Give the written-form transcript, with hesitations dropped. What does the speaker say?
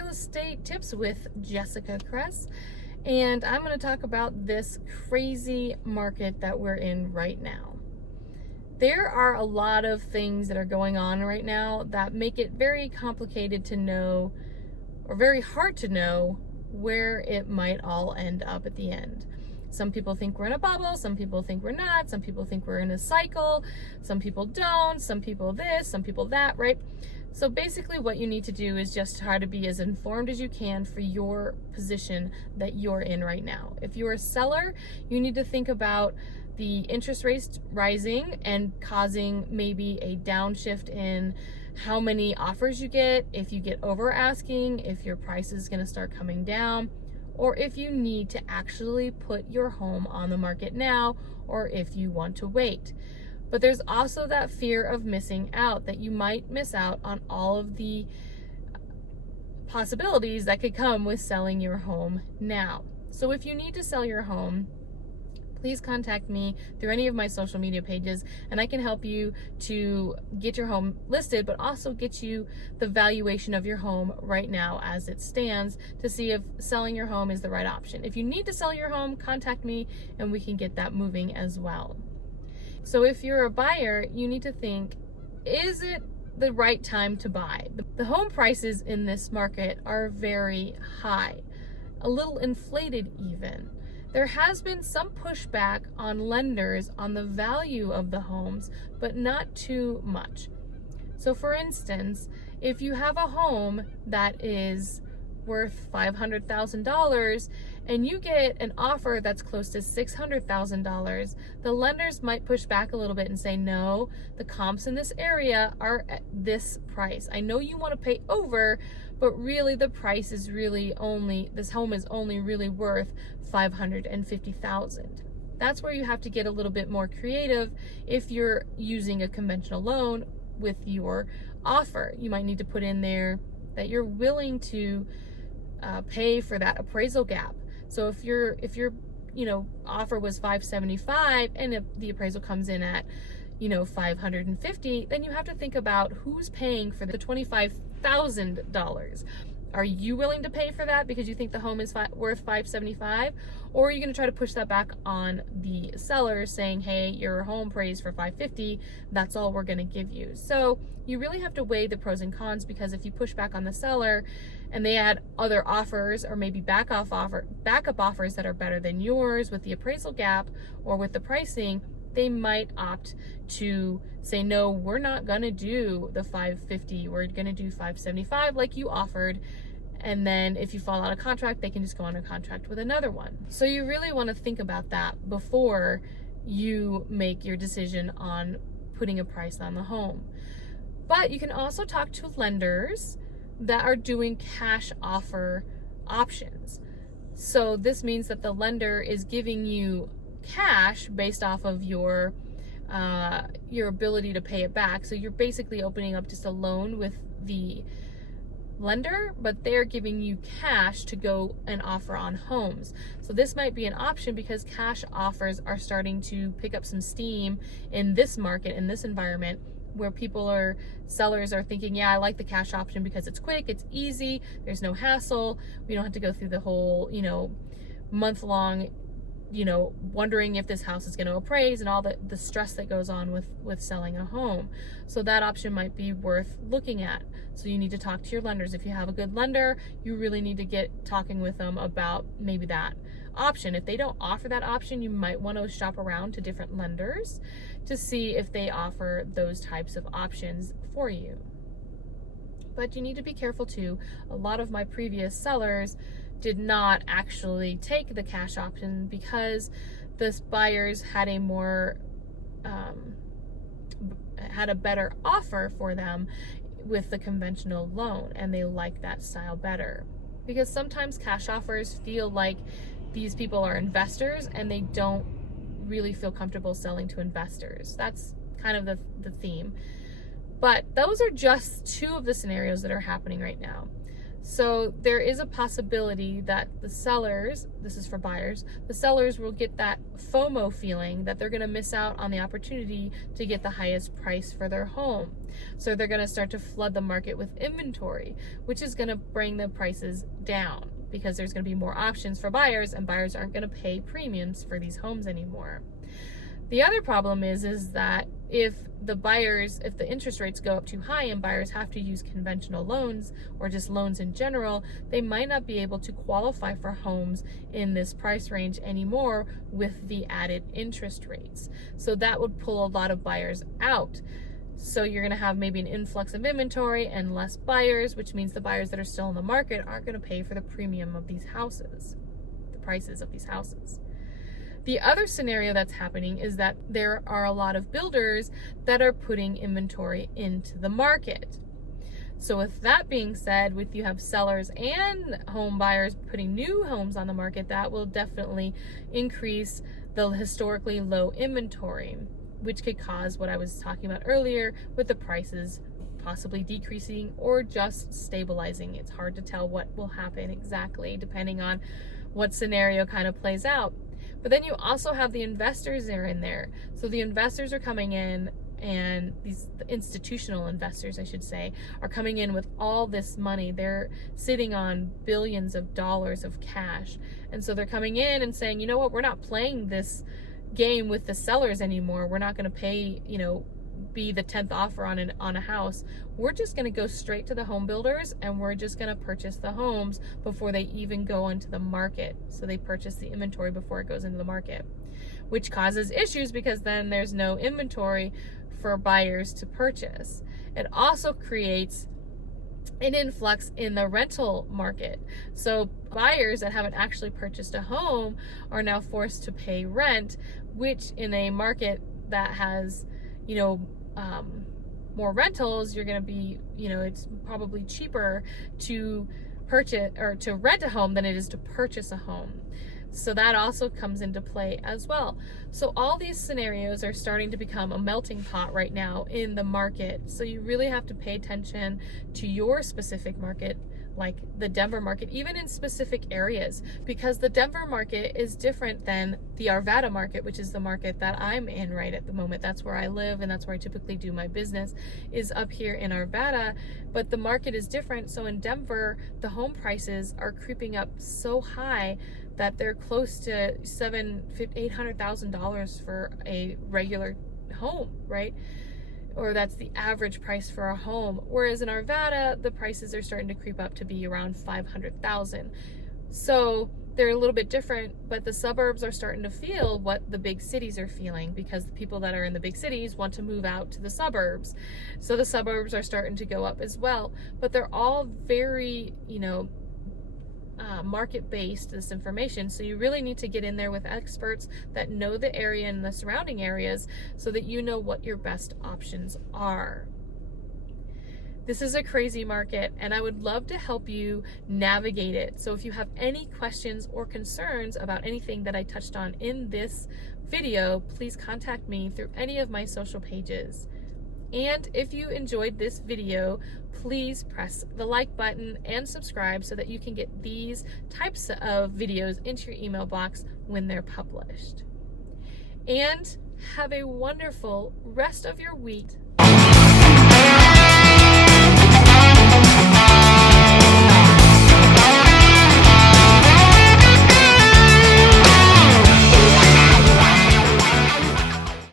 Real Estate Tips with Jessica Kress, and I'm going to talk about this crazy market that we're in right now. There are a lot of things that are going on right now that make it very complicated to know, or very hard to know, where it might all end up at the end. Some people think we're in a bubble, some people think we're not, some people think we're in a cycle, some people don't, some people this, some people that, right? So basically what you need to do is just try to be as informed as you can for your position that you're in right now. If you're a seller, you need to think about the interest rates rising and causing maybe a downshift in how many offers you get, if you get over asking, if your price is going to start coming down, or if you need to actually put your home on the market now, or if you want to wait. But there's also that fear of missing out, that you might miss out on all of the possibilities that could come with selling your home now. So if you need to sell your home, please contact me through any of my social media pages, and I can help you to get your home listed, but also get you the valuation of your home right now as it stands to see if selling your home is the right option. If you need to sell your home, contact me and we can get that moving as well. So if you're a buyer, you need to think, is it the right time to buy? The home prices in this market are very high, a little inflated even. There has been some pushback on lenders on the value of the homes, but not too much. So for instance, if you have a home that is worth $500,000 and you get an offer that's close to $600,000, the lenders might push back a little bit and say, no, the comps in this area are at this price. I know you want to pay over, but really the price is really only, this home is only really worth $550,000. That's where you have to get a little bit more creative if you're using a conventional loan with your offer. You might need to put in there that you're willing to pay for that appraisal gap. So if your offer was $575 and if the appraisal comes in at $550, then you have to think about who's paying for the $25,000. Are you willing to pay for that because you think the home is worth $575, or are you going to try to push that back on the seller saying, hey, your home appraised for $550, that's all we're going to give you? So you really have to weigh the pros and cons, because if you push back on the seller and they add other offers or maybe backup offers that are better than yours with the appraisal gap or with the pricing, they might opt to say, no, we're not going to do the $550, we're going to do $575 like you offered. And then if you fall out of contract, they can just go on a contract with another one. So you really want to think about that before you make your decision on putting a price on the home. But you can also talk to lenders that are doing cash offer options. So this means that the lender is giving you cash based off of your ability to pay it back. So you're basically opening up just a loan with the lender, but they're giving you cash to go and offer on homes. So this might be an option because cash offers are starting to pick up some steam in this market, in this environment, where sellers are thinking, yeah, I like the cash option because it's quick, it's easy, there's no hassle, we don't have to go through the whole month-long wondering if this house is going to appraise and all the stress that goes on with selling a home. So that option might be worth looking at. So you need to talk to your lenders. If you have a good lender, you really need to get talking with them about maybe that option. If they don't offer that option, you might want to shop around to different lenders to see if they offer those types of options for you. But you need to be careful too. A lot of my previous sellers did not actually take the cash option because the buyers had a better offer for them with the conventional loan, and they like that style better. Because sometimes cash offers feel like these people are investors and they don't really feel comfortable selling to investors. That's kind of the theme. But those are just two of the scenarios that are happening right now. So there is a possibility that the sellers, this is for buyers, the sellers will get that FOMO feeling that they're going to miss out on the opportunity to get the highest price for their home. So they're going to start to flood the market with inventory, which is going to bring the prices down because there's going to be more options for buyers, and buyers aren't going to pay premiums for these homes anymore. The other problem is that if the interest rates go up too high and buyers have to use conventional loans or just loans in general, they might not be able to qualify for homes in this price range anymore with the added interest rates. So that would pull a lot of buyers out. So you're going to have maybe an influx of inventory and less buyers, which means the buyers that are still in the market aren't going to pay for the premium of these houses, the prices of these houses. The other scenario that's happening is that there are a lot of builders that are putting inventory into the market. So with that being said, if you have sellers and home buyers putting new homes on the market, that will definitely increase the historically low inventory, which could cause what I was talking about earlier with the prices possibly decreasing or just stabilizing. It's hard to tell what will happen exactly depending on what scenario kind of plays out. But then you also have the investors that are in there. So the investors are coming in, and these institutional investors, I should say, are coming in with all this money. They're sitting on billions of dollars of cash. And so they're coming in and saying, you know what, we're not playing this game with the sellers anymore. We're not going to pay, be the 10th offer on a house. We're just going to go straight to the home builders, and we're just going to purchase the homes before they even go into the market. So they purchase the inventory before it goes into the market, which causes issues because then there's no inventory for buyers to purchase. It also creates an influx in the rental market. So buyers that haven't actually purchased a home are now forced to pay rent, which in a market that has more rentals, you're going to be, it's probably cheaper to purchase or to rent a home than it is to purchase a home. So that also comes into play as well. So all these scenarios are starting to become a melting pot right now in the market. So you really have to pay attention to your specific market, like the Denver market, even in specific areas, because the Denver market is different than the Arvada market, which is the market that I'm in right at the moment. That's where I live, and that's where I typically do my business, is up here in Arvada. But the market is different. So in Denver, the home prices are creeping up so high that they're close to $800,000 for a regular home, right? Or that's the average price for a home. Whereas in Arvada, the prices are starting to creep up to be around $500,000. So they're a little bit different, but the suburbs are starting to feel what the big cities are feeling, because the people that are in the big cities want to move out to the suburbs. So the suburbs are starting to go up as well, but they're all very, market-based, this information. So you really need to get in there with experts that know the area and the surrounding areas so that you know what your best options are. This is a crazy market, and I would love to help you navigate it. So if you have any questions or concerns about anything that I touched on in this video, please contact me through any of my social pages. And if you enjoyed this video, please press the like button and subscribe so that you can get these types of videos into your email box when they're published. And have a wonderful rest of your week.